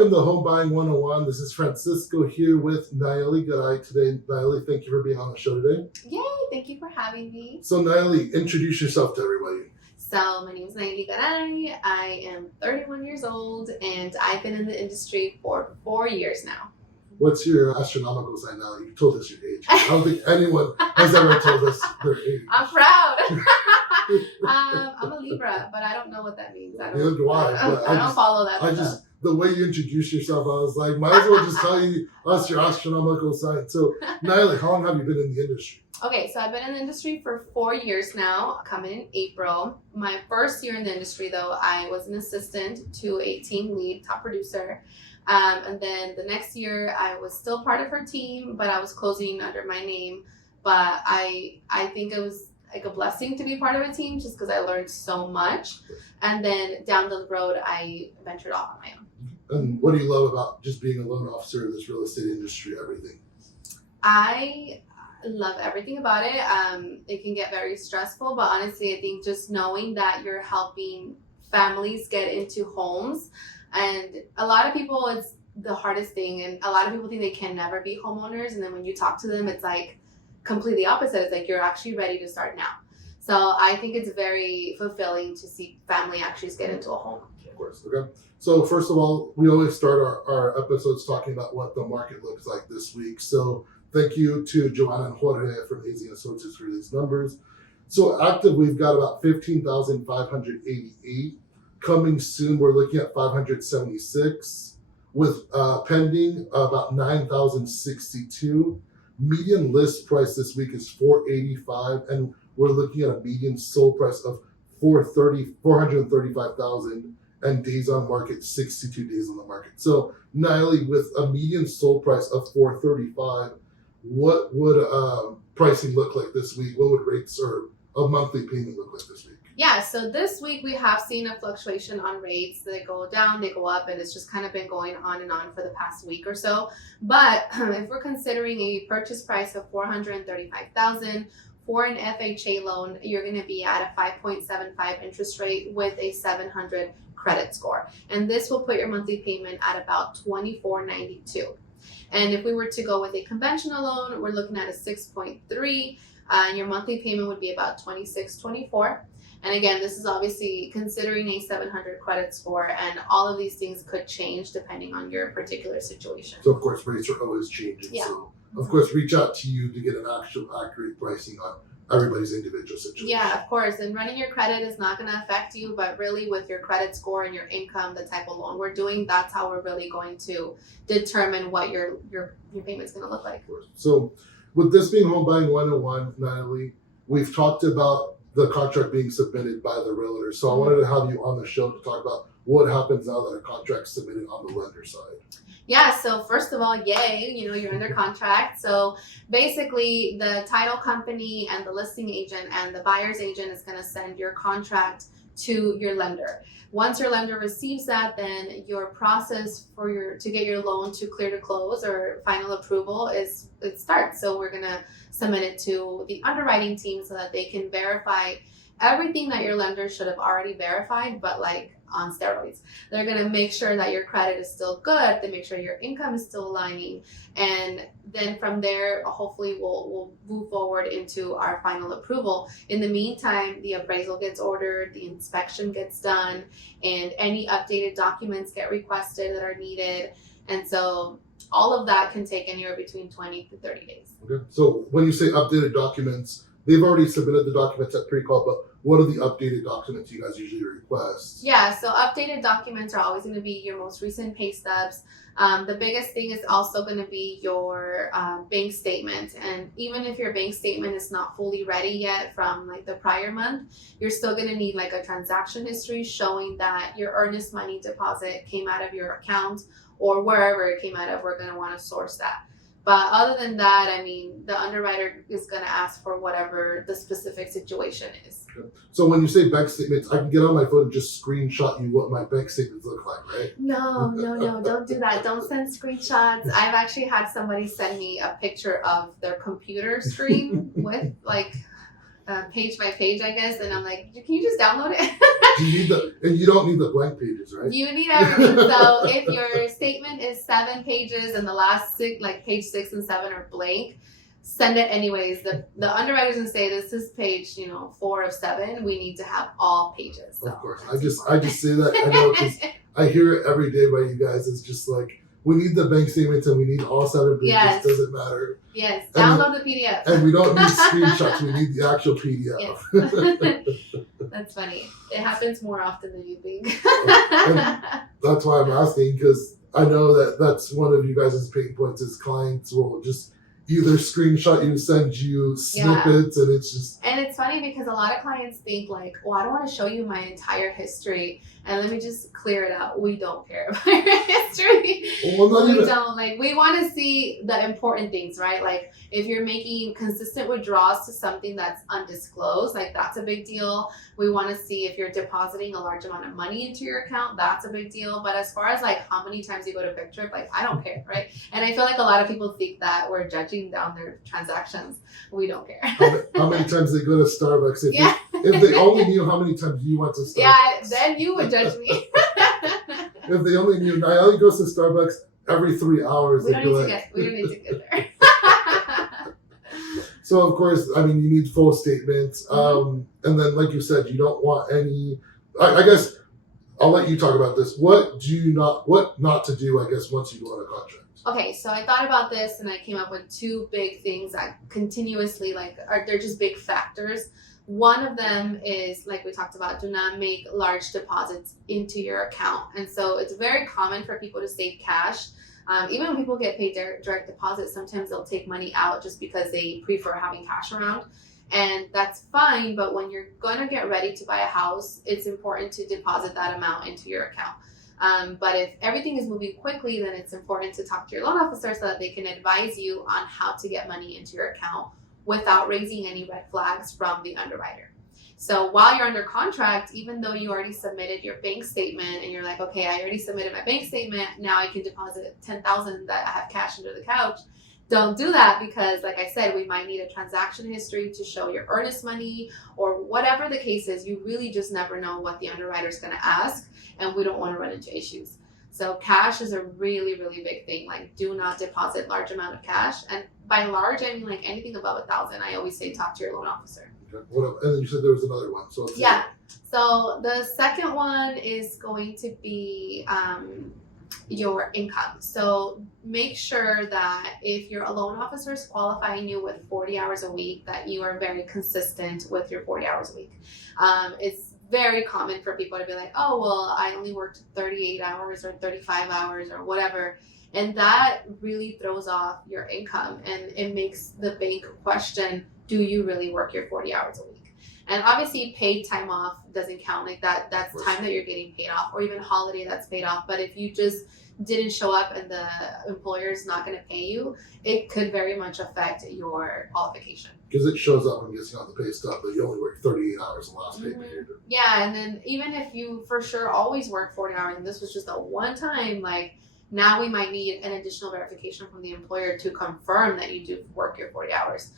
Welcome to Home Buying 101. This is Francisco here with Nayeli Garay today. Nayeli, thank you for being on the show today. Yay, thank you for having me. So Nayeli, introduce yourself to everybody. So my name is Nayeli Garay. I am 31 years old and I've been in the industry for 4 years now. What's your astronomical sign now? You told us your age. I don't think anyone has ever told us their age. I'm proud. I'm a Libra, but I don't know what that means. I don't follow that stuff. The way you introduced yourself, I was like, might as well just tell us your astronomical sign. So, Nayeli, how long have you been in the industry? Okay, so I've been in the industry for 4 years now, coming in April. My first year in the industry, though, I was an assistant to a team lead, top producer. And then the next year, I was still part of her team, but I was closing under my name. But I think it was like a blessing to be part of a team just because I learned so much. And then down the road, I ventured off on my own. And what do you love about just being a loan officer in this real estate industry, everything? I love everything about it. It can get very stressful, but honestly, I think just knowing that you're helping families get into homes, and a lot of people, it's the hardest thing, and a lot of people think they can never be homeowners, and then when you talk to them, it's like completely opposite. It's like you're actually ready to start now. So I think it's very fulfilling to see family actually just get into a home. Of course. Okay. So first of all, we always start our episodes talking about what the market looks like this week. So thank you to Johana and Jorge from AZ & Associates for these numbers. So active, we've got about 15,588. Coming soon, we're looking at 576. With pending, about 9,062. Median list price this week is $485, and we're looking at a median sold price of $435,000, and days on market, 62 days on the market. So Nayeli, with a median sold price of $435, what would pricing look like this week? What would rates or a monthly payment look like this week? Yeah, so this week we have seen a fluctuation on rates. They go down, they go up, and it's just kind of been going on and on for the past week or so. But if we're considering a purchase price of $435,000 for an FHA loan, you're going to be at a 5.75 interest rate with a 700 credit score. And this will put your monthly payment at about $24.92. And if we were to go with a conventional loan, we're looking at a 6.3, and your monthly payment would be about $26.24. And again, this is obviously considering a 700 credit score, and all of these things could change depending on your particular situation. So of course, rates are always changing. Yeah. So of course, reach out to you to get an actual accurate pricing on everybody's individual situation. Yeah, of course. And running your credit is not going to affect you, but really with your credit score and your income, the type of loan we're doing, that's how we're really going to determine what your payment's going to look like. Of course. So with this being Home Buying 101, Nayeli, we've talked about the contract being submitted by the realtor. So I wanted to have you on the show to talk about what happens now that a contract's submitted on the lender side. Yeah, so first of all, yay, you're under contract. So basically the title company and the listing agent and the buyer's agent is going to send your contract to your lender. Once your lender receives that, then your process to get your loan to clear to close or final approval it starts. So we're going to submit it to the underwriting team so that they can verify everything that your lender should have already verified, but like on steroids. They're going to make sure that your credit is still good. They make sure your income is still aligning. And then from there, hopefully we'll move forward into our final approval. In the meantime, the appraisal gets ordered, the inspection gets done, and any updated documents get requested that are needed. And so all of that can take anywhere between 20 to 30 days. Okay. So when you say updated documents, they've already submitted the documents at pre-call, but what are the updated documents you guys usually request? Yeah, so updated documents are always going to be your most recent pay stubs. The biggest thing is also going to be your bank statement. And even if your bank statement is not fully ready yet from like the prior month, you're still going to need like a transaction history showing that your earnest money deposit came out of your account or wherever it came out of. We're going to want to source that. But other than that, I mean, the underwriter is going to ask for whatever the specific situation is. Okay. So when you say bank statements, I can get on my phone and just screenshot you what my bank statements look like, right? No, don't do that. Don't send screenshots. I've actually had somebody send me a picture of their computer screen with like page by page, I guess. And I'm like, can you just download it? And you don't need the blank pages, right? You need everything. So if your statement is 7 pages and the last 6, like page 6 and 7 are blank, send it anyways. The underwriter's gonna say this is page 4 of 7. We need to have all pages. So of course, I just say that. I know because I hear it every day by you guys. It's just like we need the bank statements and we need all 7 pages. Yes. Doesn't matter. Yes, download the PDF. And we don't need screenshots. We need the actual PDF. Yes. That's funny. It happens more often than you think. And that's why I'm asking, because I know that that's one of you guys' pain points is clients will just either screenshot you, send you snippets, and it's just... And it's funny because a lot of clients think like, well, I don't want to show you my entire history. And let me just clear it out. We don't care about your history. Well, we don't. Like, we want to see the important things, right? Like, if you're making consistent withdrawals to something that's undisclosed, like that's a big deal. We want to see if you're depositing a large amount of money into your account. That's a big deal. But as far as like how many times you go to Quick Trip, like I don't care, right? And I feel like a lot of people think that we're judging down their transactions. We don't care. How many times they go to Starbucks? If they only knew how many times you went to Starbucks. Yeah, then you would judge me. If they only knew Nayeli goes to Starbucks every 3 hours. We don't need to get there. So of course, I mean, you need full statements. And then, like you said, you don't want any. I guess I'll let you talk about this. What not to do? I guess once you go on a contract. Okay, so I thought about this and I came up with 2 big things that continuously they're just big factors. One of them is, like we talked about, do not make large deposits into your account. And so it's very common for people to save cash. Even when people get paid direct deposit, sometimes they'll take money out just because they prefer having cash around. And that's fine, but when you're going to get ready to buy a house, it's important to deposit that amount into your account. But if everything is moving quickly, then it's important to talk to your loan officer so that they can advise you on how to get money into your account without raising any red flags from the underwriter. So while you're under contract, even though you already submitted your bank statement and you're like, okay, I already submitted my bank statement, now I can deposit $10,000 that I have cash under the couch. Don't do that because, like I said, we might need a transaction history to show your earnest money or whatever the case is. You really just never know what the underwriter is going to ask, and we don't want to run into issues. So cash is a really, really big thing. Like, do not deposit large amount of cash. And by large, I mean like anything above $1,000. I always say talk to your loan officer. Okay. And then you said there was another one. So yeah. So the second one is going to be your income. So make sure that if your loan officer is qualifying you with 40 hours a week, that you are very consistent with your 40 hours a week. It's very common for people to be like, oh, well, I only worked 38 hours or 35 hours or whatever. And that really throws off your income and it makes the bank question, do you really work your 40 hours a week? And obviously paid time off doesn't count. Like that's time that you're getting paid off, or even holiday that's paid off. But if you just didn't show up and the employer is not going to pay you, it could very much affect your qualification. Because it shows up, I'm guessing, on the pay stub that you only worked 38 hours the last pay period. Yeah, and then even if you for sure always work 40 hours and this was just a one time, like now we might need an additional verification from the employer to confirm that you do work your 40 hours.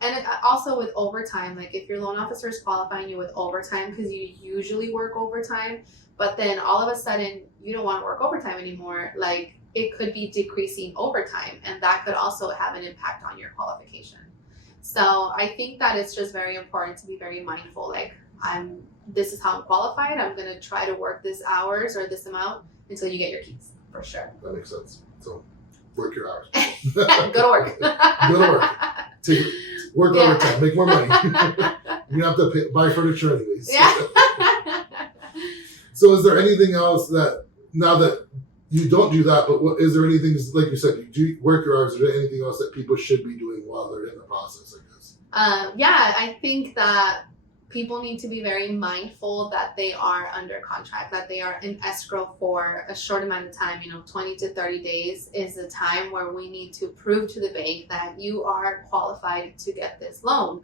And also with overtime, like if your loan officer is qualifying you with overtime because you usually work overtime, but then all of a sudden you don't want to work overtime anymore, like it could be decreasing overtime, and that could also have an impact on your qualification. So I think that it's just very important to be very mindful. Like this is how I'm qualified. I'm going to try to work this hours or this amount until you get your keys, for sure. That makes sense. So work your hours. Go to work. Go to work. Work overtime. Make more money. You have to buy furniture anyways. Yeah. So is there anything else that, now that you don't do that, but is there anything, like you said, you do work your hours, is there anything else that people should be doing while they're in the process, I guess? Yeah, I think that people need to be very mindful that they are under contract, that they are in escrow for a short amount of time. 20 to 30 days is the time where we need to prove to the bank that you are qualified to get this loan.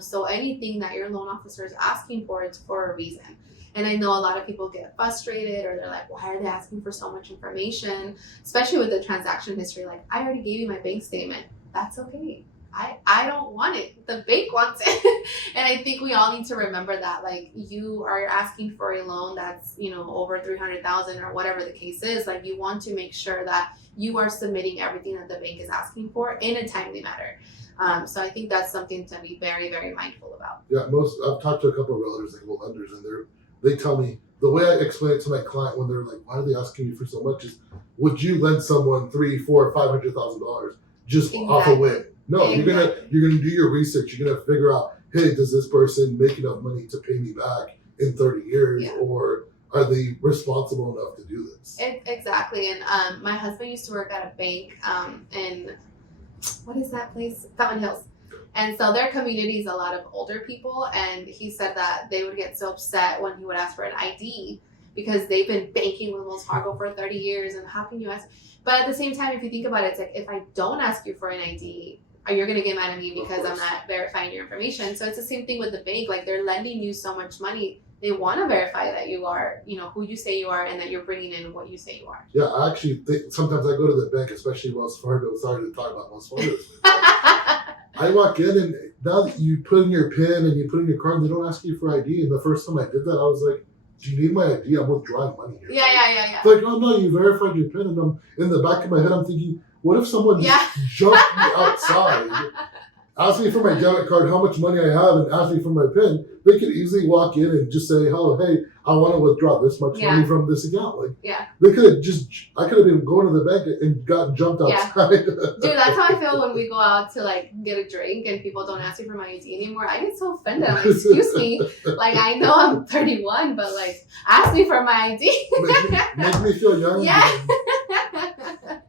So anything that your loan officer is asking for, it's for a reason. And I know a lot of people get frustrated, or they're like, why are they asking for so much information? Especially with the transaction history. Like, I already gave you my bank statement. That's okay. I don't want it. The bank wants it. And I think we all need to remember that, like, you are asking for a loan that's, over 300,000 or whatever the case is. Like, you want to make sure that you are submitting everything that the bank is asking for in a timely manner. So I think that's something to be very, very mindful about. Yeah, I've talked to a couple of realtors, like lenders, and they tell me the way I explain it to my client when they're like, "Why are they asking me for so much?" Is, would you lend someone $300,000, $400,000, $500,000 just off a whim? No, Exactly. you're gonna do your research. You're gonna figure out, hey, does this person make enough money to pay me back in 30 years, Yeah. or are they responsible enough to do this? Exactly. And my husband used to work at a bank in, what is that place? Fountain Hills. And so their community is a lot of older people. And he said that they would get so upset when he would ask for an ID because they've been banking with Wells Fargo for 30 years. And how can you ask? But at the same time, if you think about it, it's like, if I don't ask you for an ID, you're going to get mad at me because I'm not verifying your information. So it's the same thing with the bank. Like, they're lending you so much money. They want to verify that you are, who you say you are, and that you're bringing in what you say you are. Yeah, I actually think sometimes I go to the bank, especially Wells Fargo. Sorry to talk about Wells Fargo. I walk in, and now that you put in your PIN and you put in your card, they don't ask you for ID. And the first time I did that, I was like, "Do you need my ID? I'm withdrawing money here." Yeah. It's like, "Oh no, you verified your PIN," and I'm in the back of my head, I'm thinking, what if someone just jumped me outside, asked me for my debit card, how much money I have, and asked me for my PIN? They could easily walk in and just say, "Oh, hey, I want to withdraw this much money from this account." Like, they could have I could have been going to the bank and gotten jumped outside. Dude, that's how I feel when we go out to like get a drink and people don't ask me for my ID anymore. I get so offended. I'm like, excuse me, like, I know I'm 31, but like, ask me for my ID. Make me feel young. Yeah.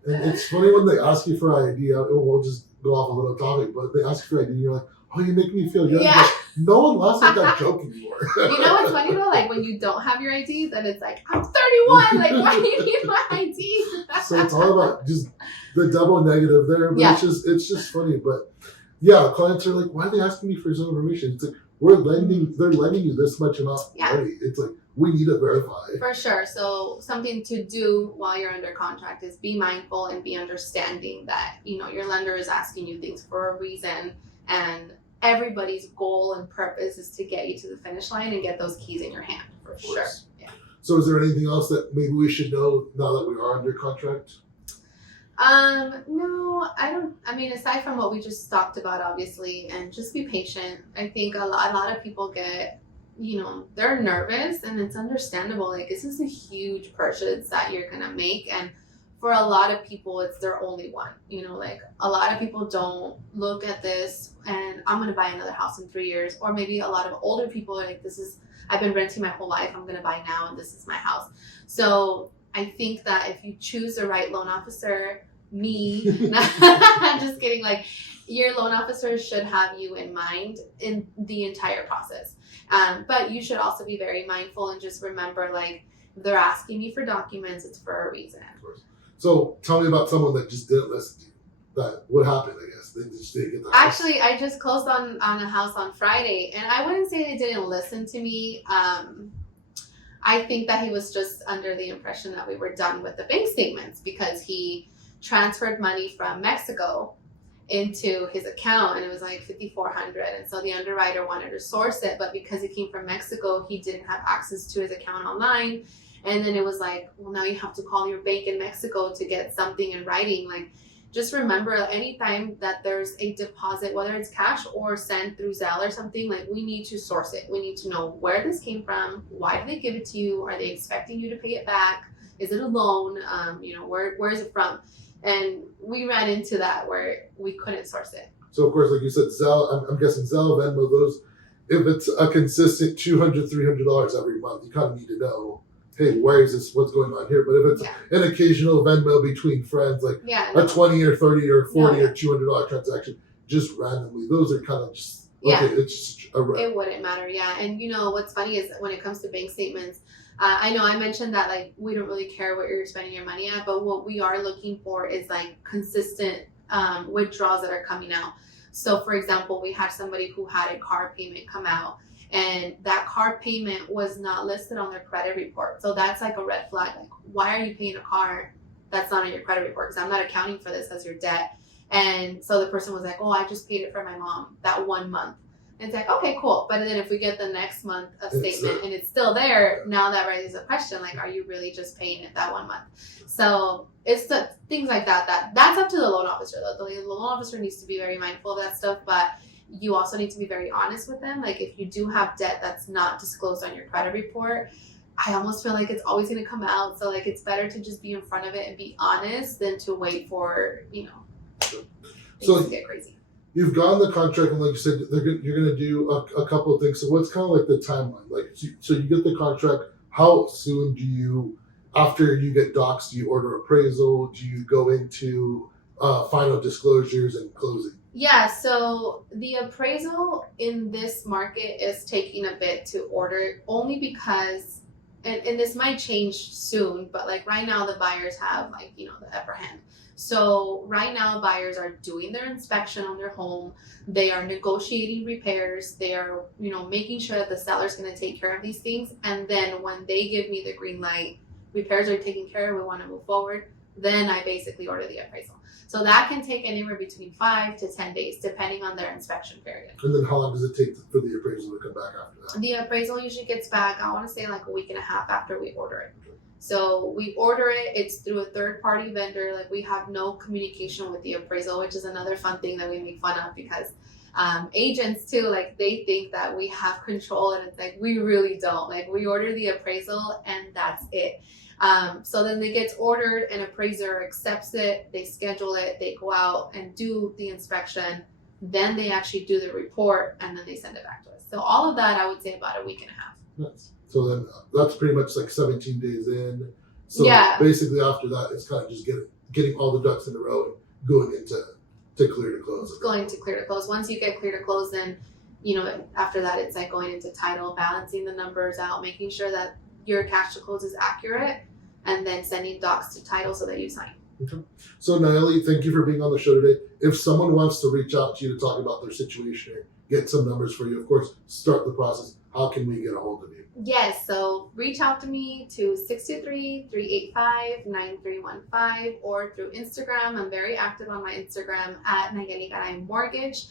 And it's funny when they ask you for ID. We'll just go off a little topic, but they ask you for ID, and you're like, "Oh, you make me feel young." Yeah. But no one laughs at that joke anymore. You know what's funny though? Like, when you don't have your ID, then it's like, I'm 31. Like, why do you need my ID? So it's all about just the double negative there. But it's just funny. But yeah, clients are like, "Why are they asking me for some information?" It's like, they're lending you this much amount of money. It's like, we need to verify. For sure. So something to do while you're under contract is be mindful and be understanding that, your lender is asking you things for a reason, and everybody's goal and purpose is to get you to the finish line and get those keys in your hand, for sure. Yeah. So is there anything else that maybe we should know now that we are under contract? No, I don't. I mean, aside from what we just talked about, obviously, and just be patient. I think a lot of people get, they're nervous, and it's understandable. Like, this is a huge purchase that you're going to make. And for a lot of people, it's their only one. Like, a lot of people don't look at this and I'm going to buy another house in 3 years. Or maybe a lot of older people are like, I've been renting my whole life. I'm going to buy now, and this is my house. So I think that if you choose the right loan officer, I'm just kidding. Like, your loan officer should have you in mind in the entire process. But you should also be very mindful and just remember, like, they're asking me for documents, it's for a reason. Of course. So tell me about someone that just didn't listen to you. What happened, I guess? They just didn't get the house. Actually, I just closed on a house on Friday, and I wouldn't say they didn't listen to me. I think that he was just under the impression that we were done with the bank statements because he transferred money from Mexico into his account, and it was like $5,400, and so the underwriter wanted to source it, but because it came from Mexico, he didn't have access to his account online. And then it was like, well, now you have to call your bank in Mexico to get something in writing. Like, just remember, anytime that there's a deposit, whether it's cash or sent through Zelle or something, like, we need to source it. We need to know where this came from. Why did they give it to you? Are they expecting you to pay it back? Is it a loan? Where is it from? And we ran into that where we couldn't source it. So, of course, like you said, Zelle, I'm guessing Zelle, Venmo, those, if it's a consistent $200, $300 every month, you kind of need to know, hey, where is this? What's going on here? But if it's an occasional Venmo between friends, like a 20 or 30 or 40 or $200 transaction, just randomly, those are kind of just, it's just it wouldn't matter. Yeah. And what's funny is when it comes to bank statements, I know I mentioned that, like, we don't really care what you're spending your money at, but what we are looking for is, like, consistent withdrawals that are coming out. So, for example, we had somebody who had a car payment come out, and that car payment was not listed on their credit report. So that's like a red flag. Like, why are you paying a car that's not on your credit report? Because I'm not accounting for this as your debt. And so the person was like, oh, I just paid it for my mom that 1 month. And it's like, okay, cool. But then if we get the next month of statement and it's still there, now that raises a question, like, are you really just paying it that 1 month? So it's the things like that's up to the loan officer, though. The loan officer needs to be very mindful of that stuff, but you also need to be very honest with them. Like, if you do have debt that's not disclosed on your credit report, I almost feel like it's always going to come out. So, like, it's better to just be in front of it and be honest than to wait for, things to get crazy. You've gotten the contract, and like you said, you're going to do a couple of things. So what's kind of like the timeline? Like, so you get the contract. How soon do you, after you get docs, do you order appraisal? Do you go into final disclosures and closing? Yeah, so the appraisal in this market is taking a bit to order, only because, and this might change soon, but like right now the buyers have the upper hand. So right now buyers are doing their inspection on their home. They are negotiating repairs. They are, making sure that the seller's going to take care of these things. And then when they give me the green light, repairs are taken care of, we want to move forward, then I basically order the appraisal. So that can take anywhere between 5 to 10 days, depending on their inspection period. And then how long does it take for the appraisal to come back after that? The appraisal usually gets back, I want to say, like a week and a half after we order it. So we order it, it's through a third-party vendor. Like, we have no communication with the appraisal, which is another fun thing that we make fun of, because agents too, like, they think that we have control, and it's like, we really don't. Like, we order the appraisal and that's it. So then it gets ordered, an appraiser accepts it, they schedule it, they go out and do the inspection, then they actually do the report, and then they send it back to us. So all of that, I would say about a week and a half. Nice. So then that's pretty much like 17 days in. So yeah. Basically after that, it's kind of just getting all the ducks in a row and going into clear to close. It's going to clear to close. Once you get clear to close, then, after that, it's like going into title, balancing the numbers out, making sure that your cash to close is accurate, and then sending docs to title so that you sign. Okay. So Nayeli, thank you for being on the show today. If someone wants to reach out to you to talk about their situation or get some numbers for you, of course, start the process. How can we get a hold of you? Yes, so reach out to me to 623-385-9315 or through Instagram. I'm very active on my Instagram at Nayeli Garay Mortgage.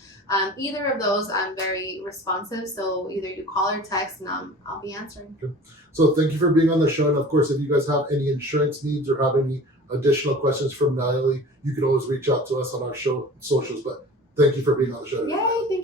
Either of those, I'm very responsive. So either you call or text, and I'll be answering. Okay. So thank you for being on the show. And of course, if you guys have any insurance needs or have any additional questions from Nayeli, you can always reach out to us on our show socials. But thank you for being on the show today. Yay, thank you.